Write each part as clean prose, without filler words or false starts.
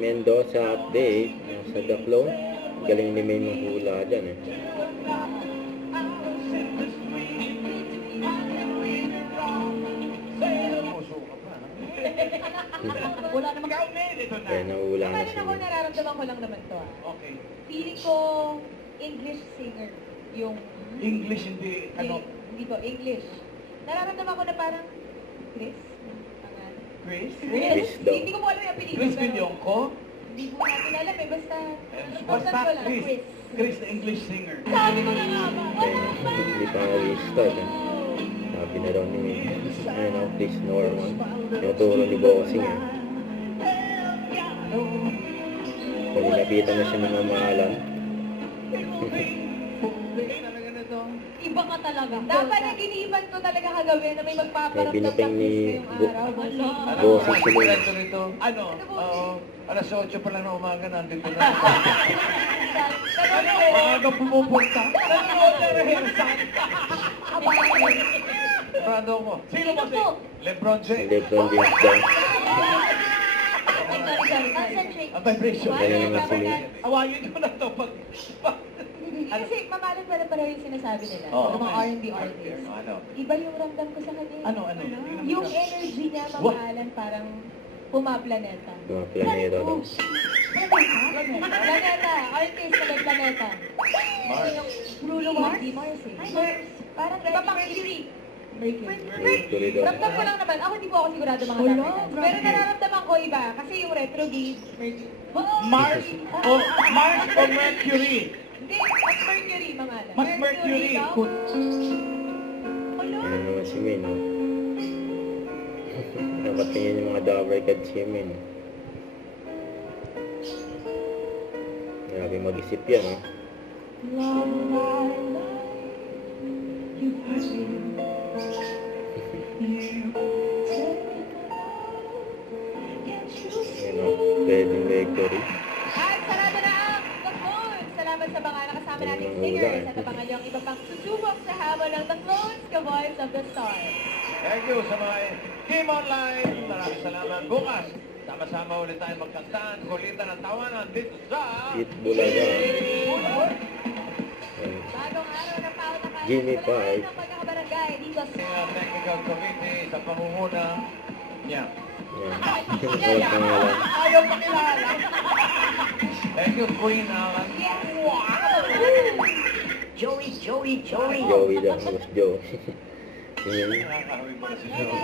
Mendoza update sa The Clone. Galing ni May manghula dyan eh. Wala namang ito na. Kaya nahula na Parang siya. ako nararamdaman ko lang naman to. Okay. Feeling ko English singer yung... English hindi, ano? Hindi ko, English. Nararamdaman ko na parang Chris? Pangalan? Chris? Chris daw. Hindi ko po alam yung apelido. Chris pero Villonco? Hindi ko natin alam eh. Basta... Basta ko lang, Chris. Chris, the English singer. Sabi ko na nga ba? Kaya hindi pa mag-start eh. Sabi na daw ni Chris Norman. Yung turo ni Bossing eh. Kung nilapitan na siya ng mamahalan. Iba ka talaga. Dapat yung iniiban ko talaga kagawin na may magpaparamdam May binipeng ng ni ngayong araw. Ano, Bossing ang sila. kwento nito? Ano? Alas 8 pa lang na umaga, nandito na. Maaga pumupunta. Nanonood na rehearsal. Prado ko. Sino ba si? Lebron James. Lebron James daw. Ang vibration. Kaya naman si May. Awayin ko na to pag... Kasi mamalang pala yung sinasabi nila. Oo, Ng mga okay. R&B artists. Ano? Iba yung ramdam ko sa kanya. Ano? Yung energy niya, mamahalan, parang pumaplaneta. Mga planeta daw. Planeta. Artist na may planeta. Mars. Yung Bruno Mars? Hindi Mars eh. Mars. Parang iba pang Mercury. Mercury daw. Ramdam ko lang naman. Ako hindi po ako sigurado mga dapat. Pero nararamdaman ko iba. Kasi yung retrograde, Mercury. Mars o Mercury? Hindi, mas Mercury, mamahala. Mas Mercury. daw. Ano naman si May, no? Dapat tingin yung mga dabber card si May, no? Grabe mag-isip yan, no? Yan, no? Pwedeng victory. At sarado na ang The Clones. Salamat sa mga nakasama nating singers at abangan niyo ang iba pang susubok sa hamon ng The Clones, ka-Voice of the Stars. Thank you sa mga Team Online. Maraming salamat. Bukas, sama-sama ulit tayo magkantaan, kulitan at tawanan dito sa... Eat Bulaga. Bagong araw ng pauta kayo. Jimmy Wala Pie. ng pagkakabarangay dito sa... Technical Committee sa pangunguna niya. Yan. Walang pangalan. Ayaw pakilala. Thank you, Queen Alan. Joey. Joey daw. Mas Joe. Yun. Nakakahawi mo na si Joey.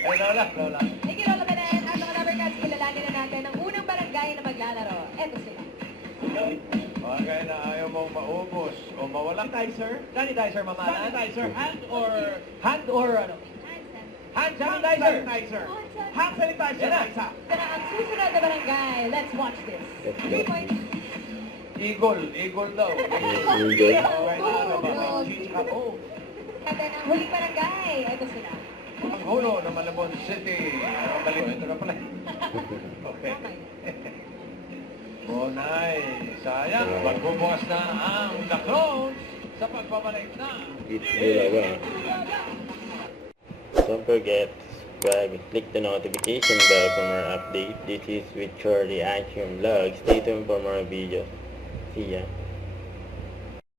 Eh, Lola. Thank you, Lola Belen. At mga Lover Cats, kilalanin na natin ang unang barangay na maglalaro. Eto sila. Bagay na ayaw mong maubos o mawala. Sanitizer? Sanitizer, mamala? Sanitizer. Hand or ano? Hand sanitizer. Hand sanitizer. Yan na. Isa. Pero ang susunod na barangay, let's watch this. Let's 3 go. points. Eagle daw. Enjoy. At then ang huling barangay, eto sila. Ang hulo ng Malabon City. Ang balik. Ito na pala. Okay. Bonay, sayang. Magbubukas na ang The Clones sa pagbabalik na. Eat Bulaga. Don't forget to subscribe and click the notification bell for more updates. This is with Charlie Action Vlog. Stay tuned for more videos. See ya.